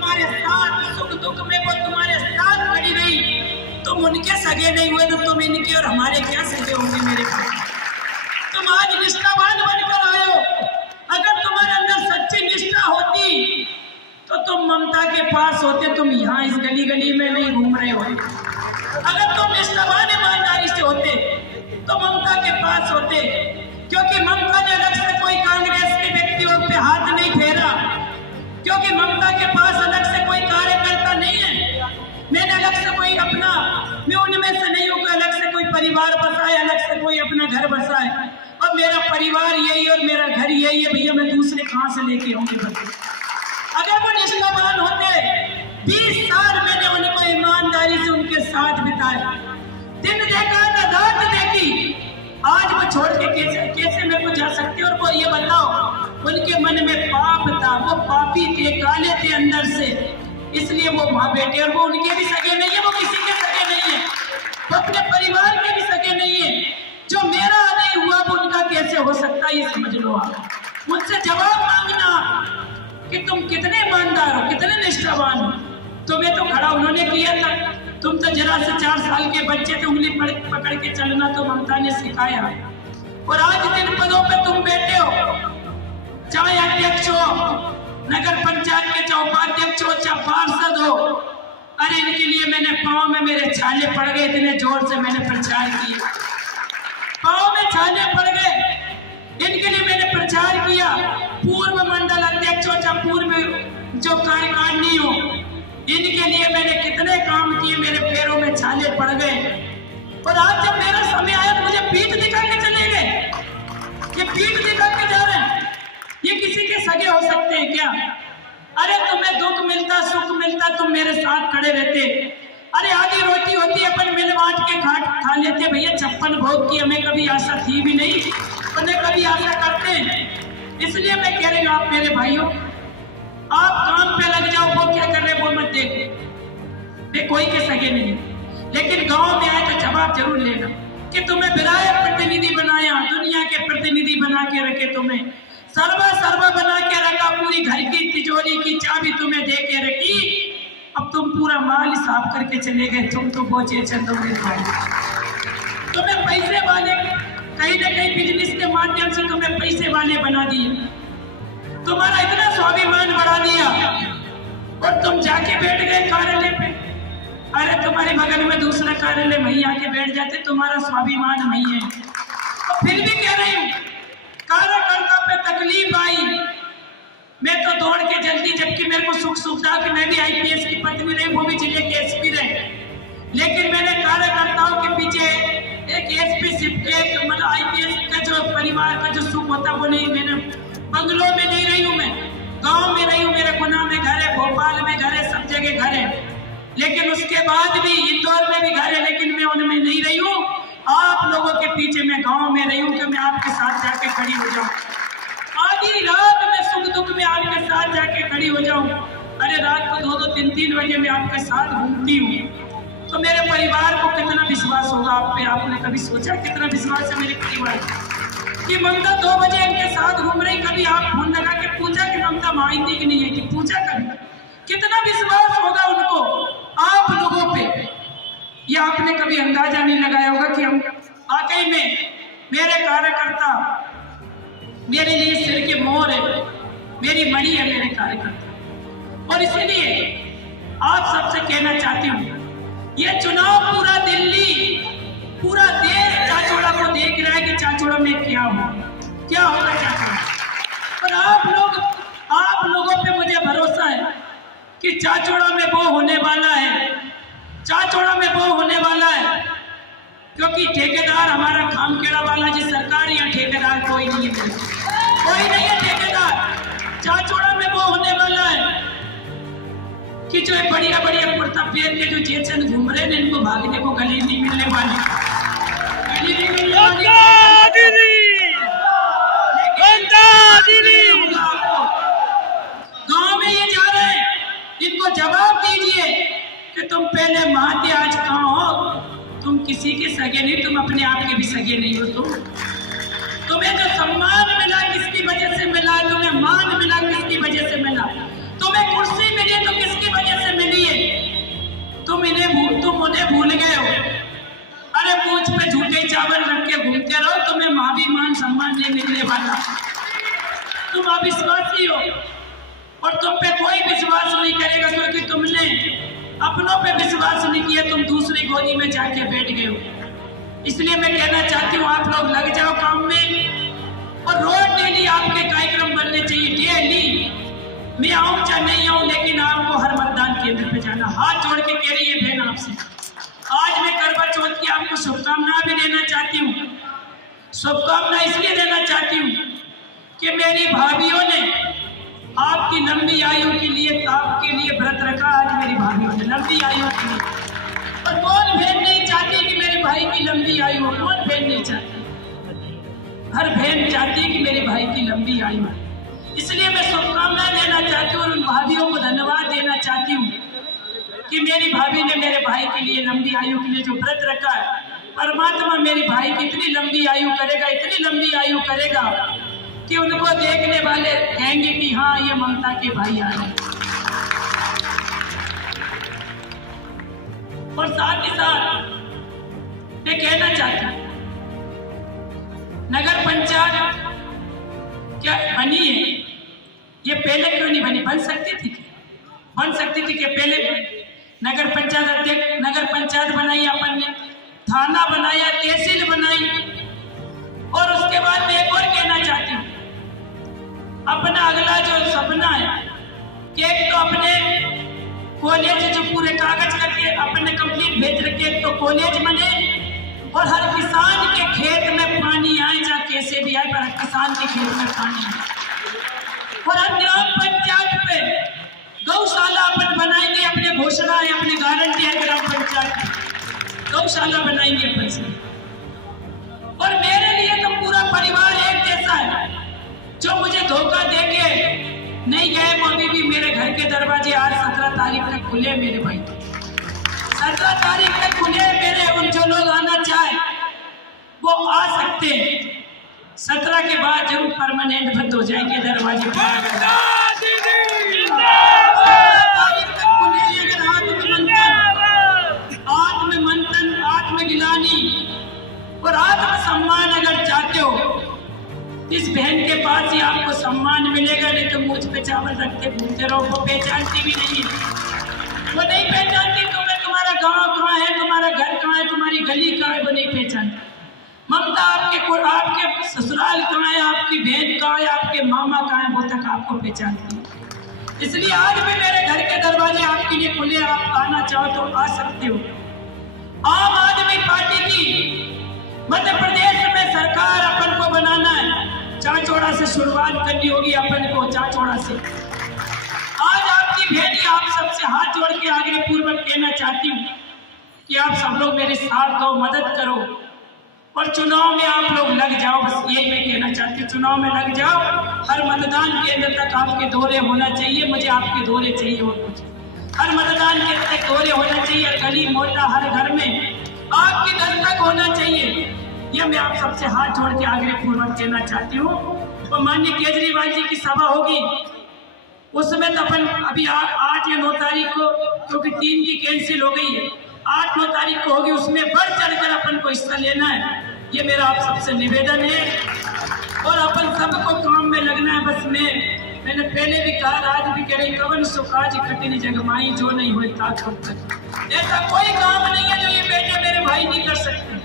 तुम्हारे साथ सुख दुख में वो तुम्हारे साथ खड़ी रही। तुम उनके सगे नहीं हुए तो तुम इनके और हमारे क्या सगे होंगे मेरे भाई। तुम आज निष्ठावान बनकर आए हो। अगर तुम्हारे अंदर सच्ची निष्ठा होती तो तुम ममता के पास होते, तुम यहाँ इस गली गली में नहीं घूम रहे होते। अगर तुम निष्ठावान ईमानदारी से होते तो ममता के पास होते, क्योंकि ममता ने अलग से कोई कांग्रेस के व्यक्तियों पे हाथ नहीं फेरा, क्योंकि ममता के पास अलग से कोई कार्यकर्ता नहीं है। मैंने अलग से कोई अपना, मैं उनमें से नहीं हूँ अलग से कोई परिवार बसाए, अलग से कोई अपना घर बसाए। और मेरा परिवार यही और मेरा घर यही है भैया, मैं दूसरे कहाँ से लेके आऊंगी। अगर वो निष्ठावान होते, 20 साल मैंने उनको ईमानदारी से उनके साथ बिताया, दिन देखा न रात देखी। आज वो छोड़ के कैसे मेरे को जा सकते। और वो ये बताओ, उनके मन में पाप था, वो पापी थे, काले थे अंदर से, इसलिए वो माँ बेटे। और वो उनके भी सगे नहीं है, वो किसी के सगे नहीं है, वो अपने परिवार के भी सगे नहीं है। जो मेरा नहीं हुआ वो उनका कैसे हो सकता है, ये समझ लो आप। मुझसे जवाब मांगना कि तुम कितने ईमानदार हो, कितने निष्ठावान हो। तुम्हें तो खड़ा उन्होंने किया था। तुम तो जरा से 4 साल के बच्चे थे, उंगली पकड़ के चलना तो ममता ने सिखाया। और आज जिन पदों पे तुम बैठे हो, चाहे अध्यक्ष हो, नगर पंचायत के उपाध्यक्ष हो, चाहे पार्षद हो, अरे इनके लिए मैंने पाँव में मेरे छाले पड़ गए, इतने जोर से मैंने प्रचार किया, पाँव में छाले पड़ गए, इनके लिए मैंने प्रचार किया। पूर्व मंडल अध्यक्ष हो, चाहे पूर्व जो कार्यकारिणी हो, इनके लिए मैंने कितने काम किए, मेरे पैरों में छाले पड़ गए। और आज जब मेरा समय आया तो मुझे पीठ दिखा के चले गए। ये पीठ दिखा के जा रहे हैं, ये किसी के सगे हो सकते हैं क्या? अरे तुम्हें दुख मिलता, सुख मिलता, तुम मेरे साथ खड़े रहते। अरे आधी रोटी होती अपन मिल बांट के खा लेते भैया। 56 भोग की हमें कभी आशा थी भी नहीं, उन्हें कभी आशा करते हैं। इसलिए मैं कह रही हूँ, आप मेरे भाइयों, आप काम पे लग जाओ। वो क्या कर रहे वो मत देखो, वे कोई के सगे नहीं, लेकिन गांव में आए तो जवाब जरूर लेना कि तुम्हें विधायक प्रतिनिधि बनाया, दुनिया के प्रतिनिधि बना के रखे, तुम्हें सर्वा बना के रखा, पूरी घर की तिजोरी की चाबी तुम्हें दे के रखी। अब तुम पूरा माल साफ करके चले गए। तुम तो पहुंचे चंदोगे भाई, तुम्हें पैसे वाले कहीं ना कहीं बिजनेस के माध्यम से तुम्हें पैसे वाले बना दिए, तुम्हारा इतना स्वाभिमान बढ़ा दिया और तुम जाके बैठ गए कार्यालय पे। अरे तुम्हारे बगल में दूसरा कार्यालय वहीं आके बैठ जाते, तुम्हारा स्वाभिमान नहीं है। और फिर भी कह रही हूँ, कार्यकर्ता पे तकलीफ आई, मैं तो दौड़ के जल्दी, जबकि मेरे को सुख सुविधा कि मैं भी IPS की पत्नी रही, वो भी जिले के SP रहे, लेकिन मैंने कार्यकर्ताओं के पीछे एक SP शिफ्ट, एक मतलब IPS का जो परिवार का जो सुख होता वो नहीं। मैंने बंगलों में नहीं रही हूँ, मैं गांव में रही हूँ, मेरे गुना में घर है, भोपाल में घर है, सब जगह घर है, लेकिन उसके बाद भी इंदौर में भी घर है, लेकिन मैं उनमें नहीं रही हूँ। आप लोगों के पीछे मैं गाँव में रही हूँ कि मैं आपके साथ जाके खड़ी हो जाऊँ, आधी रात में सुख दुख में आपके साथ जाके खड़ी हो जाऊं। अरे रात को 2-2, 3-3 बजे मैं आपके साथ घूमती हूँ, तो मेरे परिवार को कितना विश्वास होगा आप पे? आपने कभी सोचा कितना विश्वास है मेरे परिवार कि ममता 2 बजे इनके साथ घूम रही? कभी आप फोन लगा के पूछा कि ममता माँ आई थी कि नहीं आई थी? पूछा कभी? कितना विश्वास होगा उनको आप लोगों पे? ये आपने कभी अंदाजा नहीं लगाया होगा कि हम वाकई में मेरे कार्यकर्ता मेरे लिए सिर के मोर है, मेरी मणि है मेरे कार्यकर्ता। और इसीलिए आप सबसे कहना चाहती हूँ, ये चुनाव पूरा दिल्ली, पूरा देश चाचौड़ा को देख रहा है कि चाचौड़ा में क्या हो, क्या होगा चाचौड़ा। और आप लोगों पे मुझे भरोसा है कि चाचौड़ा में वो होने वाला है, चाचौड़ा में वो होने वाला है, क्योंकि ठेकेदार हमारा खामखेड़ा वाला जी सरकार, या ठेकेदार कोई नहीं है, कोई नहीं है ठेकेदार। चाचौड़ा में वो होने वाला है कि जो बढ़िया कुर्ता पहन के जो चेचन घूम रहे हैं, इनको भागने को गली नहीं मिलने वाली, गली नहीं मिलने वाली। गांव में ये जा रहे हैं, इनको जवाब दीजिए कि तुम पहले महाते आज कहाँ हो? तुम किसी के सगे नहीं, तुम अपने आप के भी सगे नहीं हो। तुम्हें जो सम्मान मिला किसकी वजह से मिला? तुम्हें मान मिला किसकी वजह से मिला? तुम्हें कुर्सी मिली तो किसकी वजह से मिली है? तुम उन्हें भूल गए हो। अरे पूछ पे झूठे चावल रख के घूमते रहो, तुम्हें मां भी मान सम्मान नहीं मिलने वाला। तुम अविश्वासी हो और तुम पे कोई विश्वास नहीं करेगा, क्योंकि तुमने अपनों पे विश्वास नहीं किया, तुम दूसरी गोदी में जाके बैठ गए हो। इसलिए मैं कहना चाहती हूँ, आप लोग लग जाओ काम में और रोज डेली आपके कार्यक्रम बनने चाहिए। डेली मैं आऊँ चाहे नहीं आऊँ, लेकिन आपको हर मतदान केंद्र पे जाना। हाथ जोड़ के कह रही है बहन आपसे, आज मैं करवा चौथ की आपको शुभकामनाएं भी देना चाहती हूँ। शुभकामनाएं इसलिए देना चाहती हूँ कि मेरी भाभीियों ने आपकी लंबी आयु के लिए आपके लिए व्रत रखा। आज मेरी भाभीियों ने लंबी आयु के लिए, और कौन बहन नहीं चाहती कि मेरे भाई की लंबी आयु हो? कौन बहन नहीं चाहती? हर बहन चाहती है कि मेरे भाई की लंबी आयु हो। इसलिए मैं शुभकामनाएं देना चाहती हूँ और उन भाभीियों को धन्यवाद देना चाहती हूँ कि मेरी भाभी ने मेरे भाई के लिए लंबी आयु के लिए जो व्रत रखा है, परमात्मा मेरे भाई की इतनी लंबी आयु करेगा, इतनी लंबी आयु करेगा कि उनको देखने वाले कहेंगे कि हाँ, ये ममता के भाई आ रहे। और साथ ही साथ मैं कहना चाहता हूँ, नगर पंचायत क्या बनी है, ये पहले क्यों नहीं बनी? बन सकती थी कि पहले नगर पंचायत अध्यक्ष, नगर पंचायत बनाई अपन ने, थाना बनाया, तहसील बनाई। और उसके बाद मैं एक और कहना चाहती हूँ, अपना अगला जो सपना है कि एक तो अपने कॉलेज जो पूरे कागज करके अपने कंप्लीट भेज रखे, तो कॉलेज बने और हर किसान के खेत में पानी आए, चाहे कैसे भी आए, पर हर किसान के खेत में पानी आए। और हर ग्राम पंचायत पे गौशाला अपन बनाएंगे, अपने घोषणा है, अपनी गारंटी है ग्राम पंचायत गौशाला बनाएंगे अपन से। और मेरे लिए तो पूरा परिवार एक जैसा है। जो मुझे धोखा देके नहीं गए, वो अभी भी मेरे घर के दरवाजे आज 17 तारीख तक खुले। मेरे भाई 17 तारीख तक खुले मेरे। उन जो लोग आना चाहे वो आ सकते हैं। 17 के बाद जरूर परमानेंट बंद हो जाएंगे दरवाजे। 17 तारीख तक खुले। अगर आत्ममंथन, आत्मगिलानी और आत्मसम्मान अगर चाहते हो, इस बहन के पास ही आपको सम्मान मिलेगा। नहीं तो मुझ पे चावल रखते घूमते रहो। वो पहचानती भी नहीं है, वो नहीं पहचानती तुम्हें, तुम्हारा गांव कहाँ है, तुम्हारा घर कहाँ है, तुम्हारी गली कहाँ है, वो नहीं पहचानती। ममता आपके ससुराल कहाँ है, आपकी बहन कहाँ है, आपके मामा कहाँ है, वो तक आपको पहचानती है। इसलिए आज भी मेरे घर के दरवाजे आपके लिए खुले। आप आना चाहो तो आ सकते हो। आम आदमी पार्टी की मध्य प्रदेश में सरकार अपन को बनाना है। चाचौड़ा से शुरुआत करनी होगी अपन को, चाचौड़ा से। आज आपकी बहन आप सबसे हाथ जोड़ के आग्रह पूर्वक कहना चाहती हूँ कि आप सब लोग मेरे साथ दो, मदद करो और चुनाव में आप लोग लग जाओ। बस यही मैं कहना चाहती हूँ, चुनाव में लग जाओ। हर मतदान केंद्र तक आपके दौरे होना चाहिए। मुझे आपके दौरे चाहिए और कुछ। हर मतदान केंद्र तक दौरे होना चाहिए। गली मोहल्ला हर घर में आपकी दस्तक होना चाहिए। यह मैं आप सबसे हाथ जोड़ के आग्रह पूर्वक कहना चाहती हूँ। और माननीय केजरीवाल जी की सभा होगी, उसमें तो अपन अभी 8 या 9 तारीख को, क्योंकि 3 की कैंसिल हो गई है, 8-9 तारीख को होगी। उसमें बढ़ चढ़कर अपन को हिस्सा लेना है। ये मेरा आप सबसे निवेदन है और अपन सबको काम में लगना है। बस मैंने पहले भी कहा, आज भी कह रही, कवन सुकाज कठिन जगमाई, जो नहीं हुई ताकत। ऐसा कोई काम नहीं है जो ये बेटे मेरे भाई नहीं कर सकते।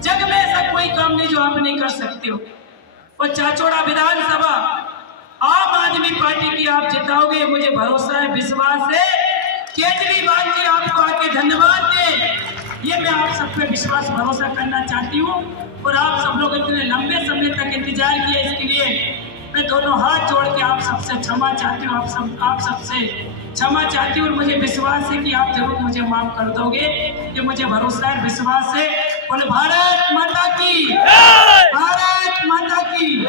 जग में ऐसा कोई काम नहीं जो आप नहीं कर सकते हो। और चाचौड़ा विधानसभा आम आदमी पार्टी की आप जिताओगे, मुझे भरोसा है, विश्वास है। केजरीवाल जी आपको आके धन्यवाद दे, ये मैं आप सब पे विश्वास भरोसा करना चाहती हूँ। और आप सब लोग इतने लंबे समय तक इंतजार किया, इसके लिए मैं दोनों हाथ जोड़ के आप सबसे क्षमा चाहती हूँ। आप सबसे क्षमा चाहती हूँ और मुझे विश्वास है कि आप जरूर मुझे माफ कर दोगे। ये मुझे भरोसा है, विश्वास है। और भारत माता की, भारत माता की।